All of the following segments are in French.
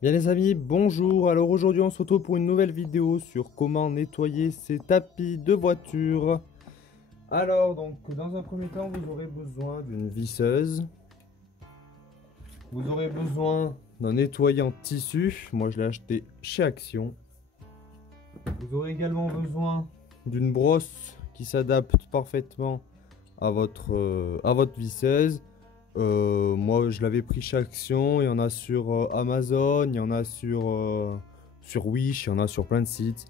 Bien les amis, bonjour. Alors aujourd'hui on se retrouve pour une nouvelle vidéo sur comment nettoyer ses tapis de voiture. Alors donc dans un premier temps vous aurez besoin d'une visseuse. Vous aurez besoin d'un nettoyant tissu. Moi je l'ai acheté chez Action. Vous aurez également besoin d'une brosse qui s'adapte parfaitement à votre visseuse. Moi, je l'avais pris chez Action. Il y en a sur Amazon, il y en a sur Wish, il y en a sur plein de sites.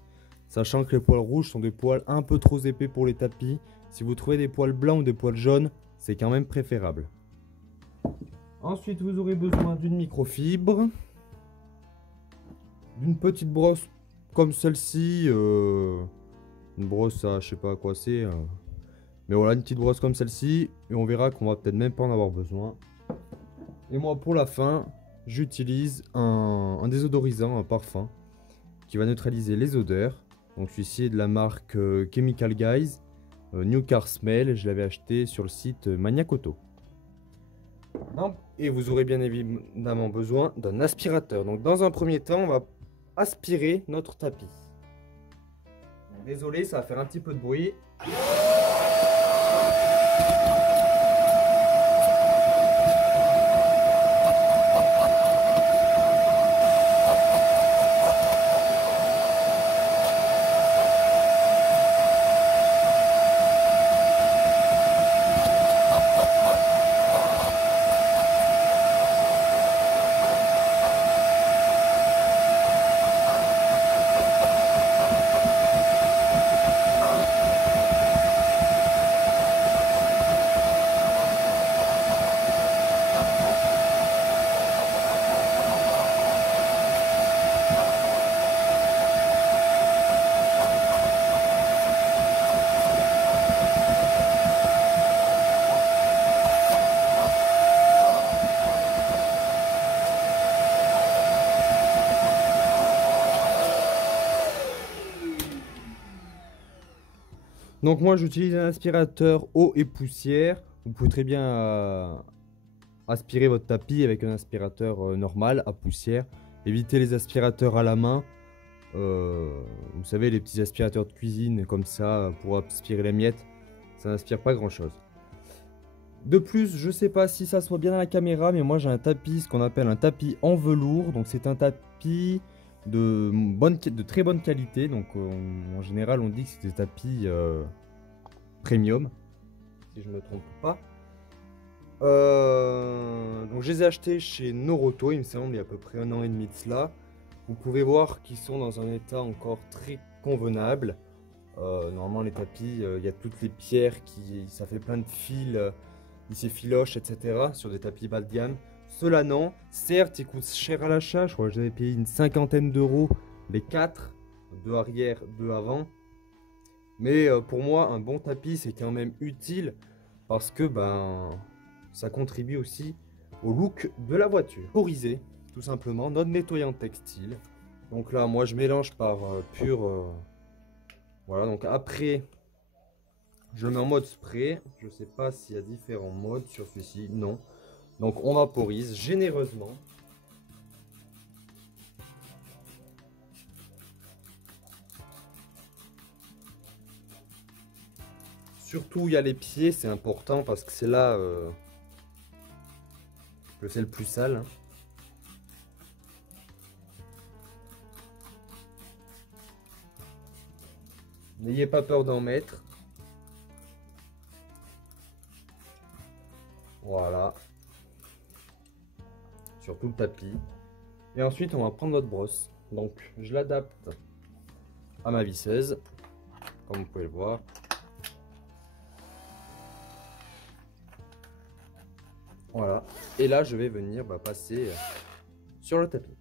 Sachant que les poils rouges sont des poils un peu trop épais pour les tapis. Si vous trouvez des poils blancs ou des poils jaunes, c'est quand même préférable. Ensuite, vous aurez besoin d'une microfibre, d'une petite brosse comme celle-ci. Une brosse à je sais pas à quoi c'est. Mais voilà, une petite brosse comme celle-ci. Et on verra qu'on va peut-être même pas en avoir besoin. Et moi, pour la fin, j'utilise un désodorisant, un parfum, qui va neutraliser les odeurs. Donc celui-ci est de la marque Chemical Guys, New Car Smell. Je l'avais acheté sur le site Maniacoto. Et vous aurez bien évidemment besoin d'un aspirateur. Donc dans un premier temps, on va aspirer notre tapis. Désolé, ça va faire un petit peu de bruit. Donc moi j'utilise un aspirateur eau et poussière. Vous pouvez très bien aspirer votre tapis avec un aspirateur normal à poussière. Évitez les aspirateurs à la main. Vous savez, les petits aspirateurs de cuisine comme ça pour aspirer les miettes. Ça n'aspire pas grand chose. De plus, je sais pas si ça se voit bien dans la caméra, mais moi j'ai un tapis, ce qu'on appelle un tapis en velours. Donc c'est un tapis de très bonne qualité. Donc en général on dit que c'est des tapis premium, si je ne me trompe pas. Donc je les ai achetés chez Noroto, il me semble, il y a à peu près 1 an et demi de cela. Vous pouvez voir qu'ils sont dans un état encore très convenable. Normalement les tapis, il y a toutes les pierres ça fait plein de fils, ils s'effilochent, etc. sur des tapis bas de gamme. Ceux-là non, certes ils coûtent cher à l'achat, je crois que j'avais payé une cinquantaine d'euros les 4, 2 arrière, 2 avant. Mais pour moi un bon tapis c'est quand même utile parce que ça contribue aussi au look de la voiture. Vaporiser tout simplement notre nettoyant textile. Donc là moi je mélange par voilà, donc après je le mets en mode spray. Je sais pas s'il y a différents modes sur celui-ci, non. Donc on vaporise généreusement. Surtout il y a les pieds, c'est important parce que c'est là que c'est le plus sale, hein. N'ayez pas peur d'en mettre. Voilà. Sur tout le tapis. Et ensuite, on va prendre notre brosse. Donc, je l'adapte à ma visseuse, comme vous pouvez le voir. Voilà. Et là, je vais venir passer sur le tapis.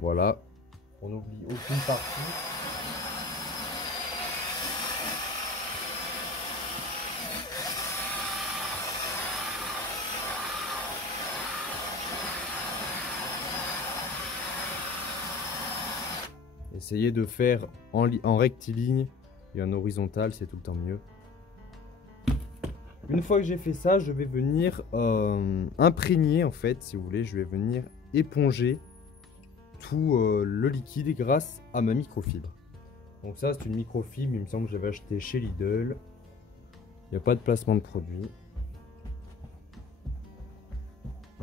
Voilà, on n'oublie aucune partie. Essayez de faire en rectiligne et en horizontal, c'est tout le temps mieux. Une fois que j'ai fait ça, je vais venir imprégner, en fait, si vous voulez, je vais venir éponger tout le liquide grâce à ma microfibre. Donc ça, c'est une microfibre, il me semble que j'avais acheté chez Lidl. Il n'y a pas de placement de produit.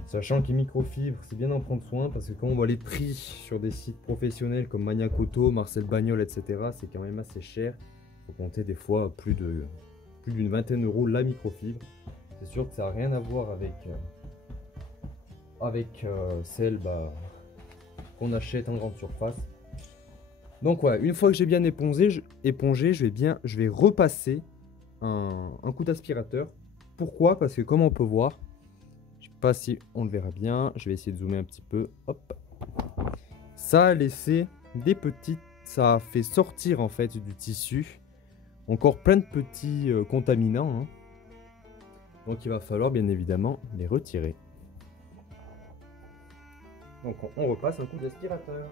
Sachant que les microfibres, c'est bien d'en prendre soin parce que quand on voit les prix sur des sites professionnels comme Maniac Auto, Marcel Bagnol, etc., c'est quand même assez cher. Il faut compter des fois plus d'une vingtaine d'euros la microfibre. C'est sûr que ça n'a rien à voir avec celle qu'on achète en grande surface. Donc voilà, une fois que j'ai bien épongé, je vais repasser un coup d'aspirateur. Pourquoi? Parce que comme on peut voir, je sais pas si on le verra bien, je vais essayer de zoomer un petit peu. Hop. Ça a laissé des petites, ça a fait sortir en fait du tissu encore plein de petits contaminants. Hein. Donc il va falloir bien évidemment les retirer. Donc on repasse un coup d'aspirateur.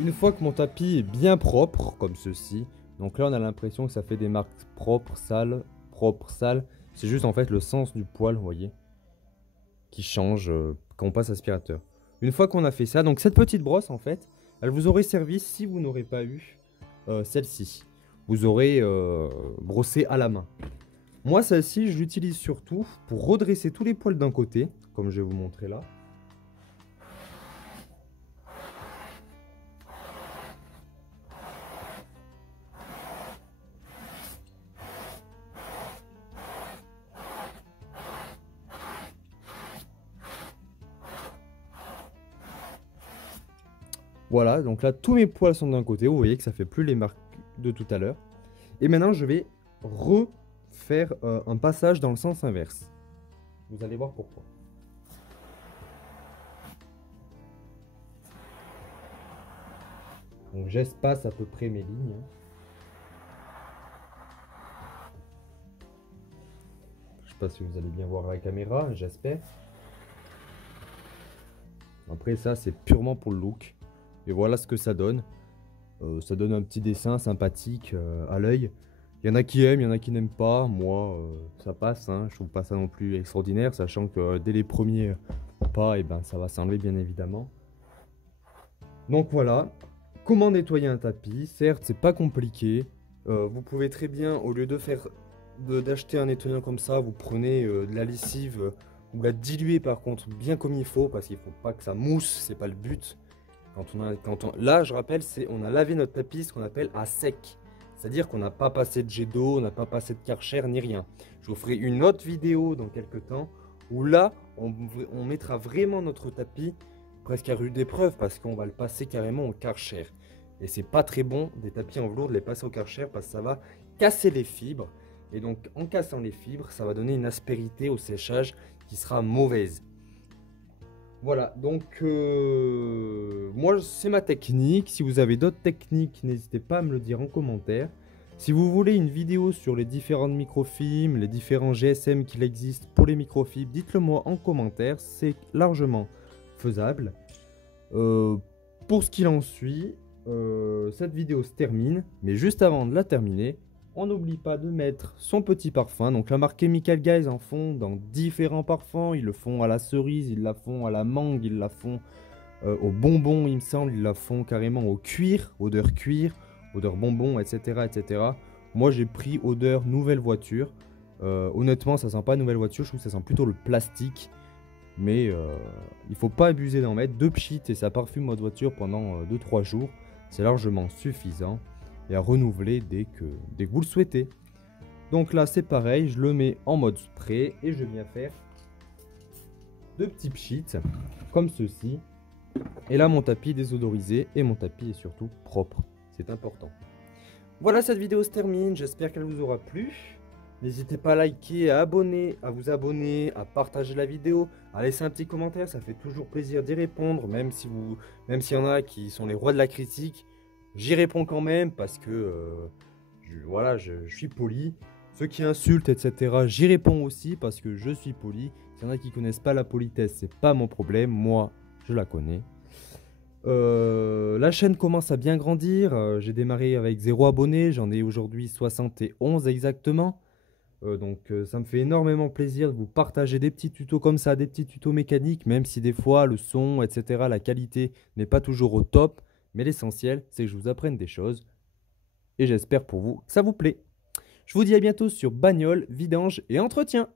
Une fois que mon tapis est bien propre, comme ceci, donc là on a l'impression que ça fait des marques propres, sales. C'est juste en fait le sens du poil, vous voyez, qui change quand on passe aspirateur. Une fois qu'on a fait ça, donc cette petite brosse en fait, elle vous aurait servi si vous n'aurez pas eu celle-ci. Vous aurez brossé à la main. Moi celle-ci, je l'utilise surtout pour redresser tous les poils d'un côté, comme je vais vous montrer là. Voilà, donc là, tous mes poils sont d'un côté. Vous voyez que ça fait plus les marques de tout à l'heure. Et maintenant, je vais refaire un passage dans le sens inverse. Vous allez voir pourquoi. Donc, j'espace à peu près mes lignes. Je ne sais pas si vous allez bien voir la caméra, j'espère. Après, ça, c'est purement pour le look. Et voilà ce que ça donne. Ça donne un petit dessin sympathique à l'œil. Il y en a qui aiment, il y en a qui n'aiment pas. Moi, ça passe. Hein. Je trouve pas ça non plus extraordinaire, sachant que dès les premiers pas, et ben, ça va s'enlever bien évidemment. Donc voilà. Comment nettoyer un tapis? Certes, c'est pas compliqué. Vous pouvez très bien, au lieu d'acheter un nettoyant comme ça, vous prenez de la lessive. Vous la diluez par contre bien comme il faut, parce qu'il faut pas que ça mousse, c'est pas le but. Là, je rappelle, on a lavé notre tapis, ce qu'on appelle à sec. C'est-à-dire qu'on n'a pas passé de jet d'eau, on n'a pas passé de Karcher, ni rien. Je vous ferai une autre vidéo dans quelques temps, où là, on mettra vraiment notre tapis presque à rude épreuve, parce qu'on va le passer carrément au Karcher. Et c'est pas très bon, des tapis en velours, de les passer au Karcher, parce que ça va casser les fibres. Et donc, en cassant les fibres, ça va donner une aspérité au séchage qui sera mauvaise. Voilà, donc moi c'est ma technique. Si vous avez d'autres techniques, n'hésitez pas à me le dire en commentaire. Si vous voulez une vidéo sur les différentes microfibres, les différents GSM qu'il existe pour les microfibres, dites-le moi en commentaire, c'est largement faisable. Pour ce qu'il en suit, cette vidéo se termine, mais juste avant de la terminer, on n'oublie pas de mettre son petit parfum. Donc la marque Chemical Guys en font dans différents parfums. Ils le font à la cerise, ils la font à la mangue, ils la font au bonbon, il me semble. Ils la font carrément au cuir, odeur bonbon, etc. etc. Moi j'ai pris odeur nouvelle voiture. Honnêtement ça sent pas nouvelle voiture, je trouve que ça sent plutôt le plastique. Mais il faut pas abuser d'en mettre. 2 pchits et ça parfume votre voiture pendant 2-3 jours. C'est largement suffisant. Et à renouveler dès que vous le souhaitez. Donc là c'est pareil, je le mets en mode spray et je viens faire de petits pchits comme ceci. Et là mon tapis est désodorisé et mon tapis est surtout propre, c'est important. Voilà, cette vidéo se termine, j'espère qu'elle vous aura plu. N'hésitez pas à liker, à vous abonner, à partager la vidéo, à laisser un petit commentaire, ça fait toujours plaisir d'y répondre, même s'il y en a qui sont les rois de la critique, j'y réponds quand même parce que je suis poli. Ceux qui insultent, etc., j'y réponds aussi parce que je suis poli. S'il y en a qui connaissent pas la politesse, c'est pas mon problème, moi je la connais. La chaîne commence à bien grandir, j'ai démarré avec 0 abonnés, j'en ai aujourd'hui 71 exactement. Donc ça me fait énormément plaisir de vous partager des petits tutos comme ça, des petits tutos mécaniques, même si des fois le son, etc., la qualité n'est pas toujours au top. Mais l'essentiel, c'est que je vous apprenne des choses. Et j'espère pour vous que ça vous plaît. Je vous dis à bientôt sur bagnole, vidange et entretien.